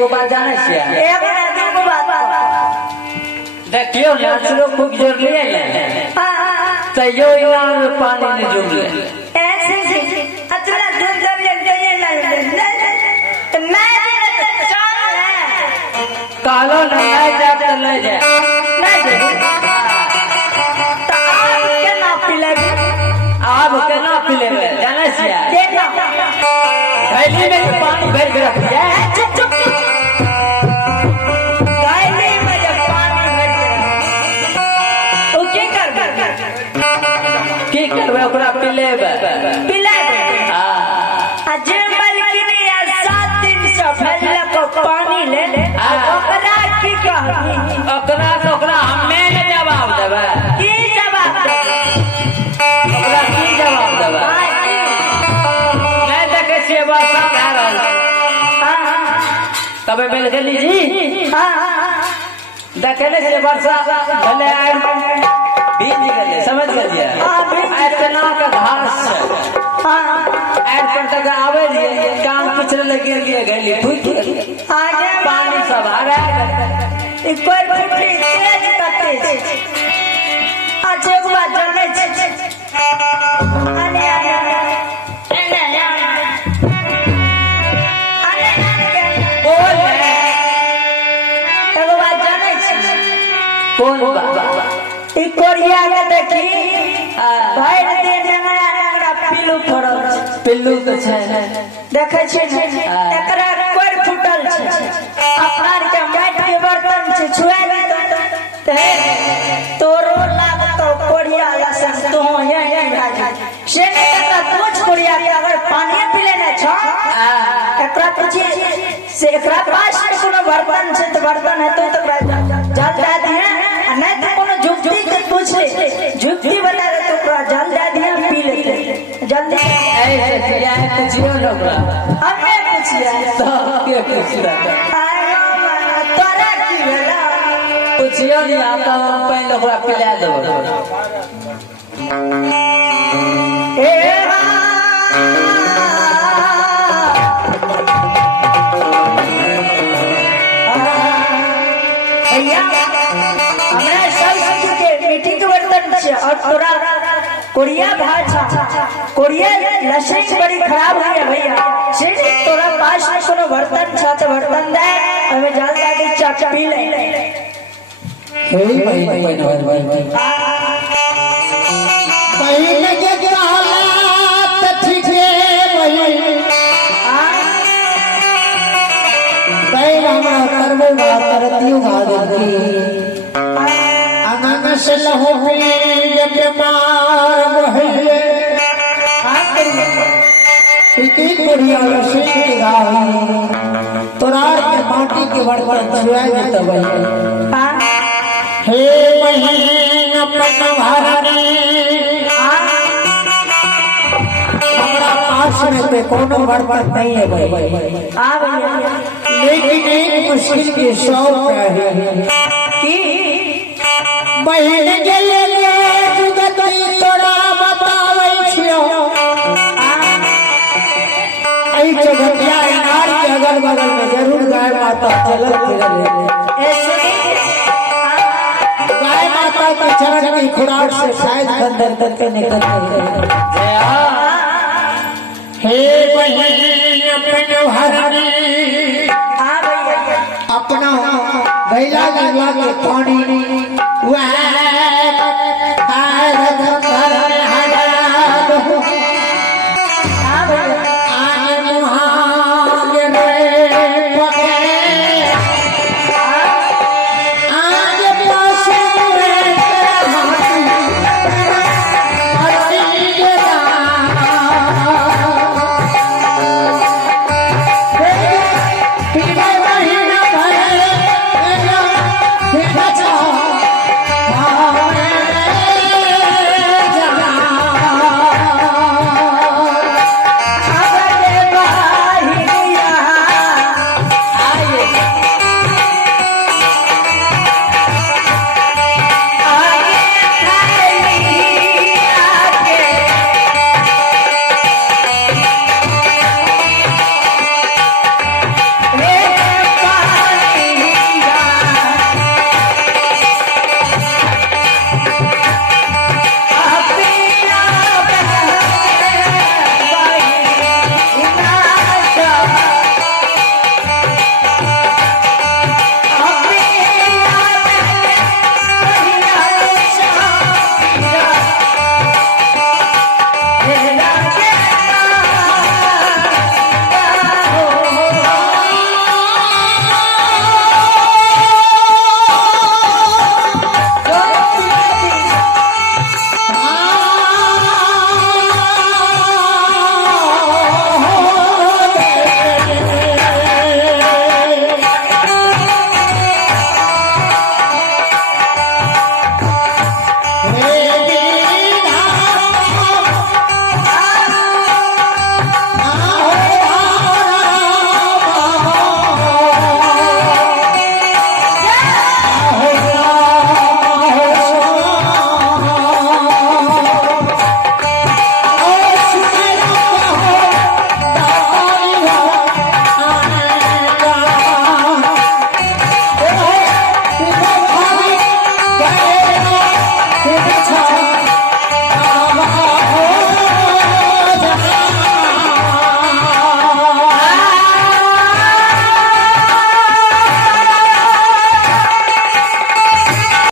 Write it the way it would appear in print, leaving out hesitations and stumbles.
एगो बात जाने छियै एक ना दूगो बात देखियो नाच लोग खूब जोर लिए ले तैयो इनाम में पानी नहीं जुड़ले ऐसे अतला धूम धूम ले ले तो मैं चल है कालो नहीं जा तो ले जा नहीं दे तो आप के ना पिलेगे आप केना पिलेबे जाने छियै देखो थैली में तो पानी भर के रख दिया चुप चुप गायले में जब पानी भर के ओ की करबे की करबे ओकरा पिलेबे पिला दे हां अजे मलकिनी या 7 दिन से फैला को पानी ले ओकरा की कहनी ओकरा तो ओकरा हमें ने जवाब देबे की जवाब ओकरा की जवाब देबे मैं देखे छियै वर्षा भए रहल तबे मिल गेली जी देखले छियै वर्षा भले आइ भीज गेलै समझ गेलियै इतना का घास आइ पर तक आवे रहिए कान पिछले लगी गेली फूट आगे पानी सब आ रहा है कोई फुटली तेज कटे अच्छे को बात जाने आने आने बोल एगो बात जाने कौन बाबा ई कोरिया के देखी भैर दिन नंगरा पिल्लू फड़ल पिल्लू तो छै देखे छी एकरा कोर फुटल छै अपना के माटि के बर्तन से छुआ दे तोरो लागतो कोरिया लसन तो यही राजा से एकरा पूछ कोरिया के अगर पानी पीले न छ एकरा पूछे से एकरा पास में कोनो बर्तन छै तो बर्तन है तो जल दे दिए नहीं तो कोनो जुक्ति के पूछ ले जुक्ति बता दे तो ओकरा जल दे दिए पी लेते जल्दी ऐसे किया है पूछियो ना ओकरा हमें पूछिया सब के पूछला तोरा की भेला पूछियो नहीं आता हम पहले ओकरा पिला देबो ए भैया हमरा सब के मीठी के बर्तन छै और तोरा कोरिया भाषा कोरिया लक्षण बड़ी खराब है भैया से तोरा पास में कोनो बर्तन छ तो बर्तन दे हमें जल दे के चाप पी ले हे भाई बहिन के हालत ठीक है बहिन हमरा करबो बात करतियो भागती अनन से लहो पे जब मार बहिले इतनी बढ़िया से गाई तोरा के माटी के बर्तन छुआ देत बहिन हे बहिन अपन भारनी हमरा पास में पे कोनो बर्तन नहीं है भाई आ भैया लेकिन एक मुश्किल के शौक है की बहिन गेले जुगती तोरा बताबै छियो ऐ जगतिया इनार के अगल बगल में जरूर गाय माता चलत फिरल ऐसे गाय माता के चरण की खुराक से शायद खंडर करके निकल हे बहिन अपन हरनी आ भैया अपना गैला गंगा के पानी वह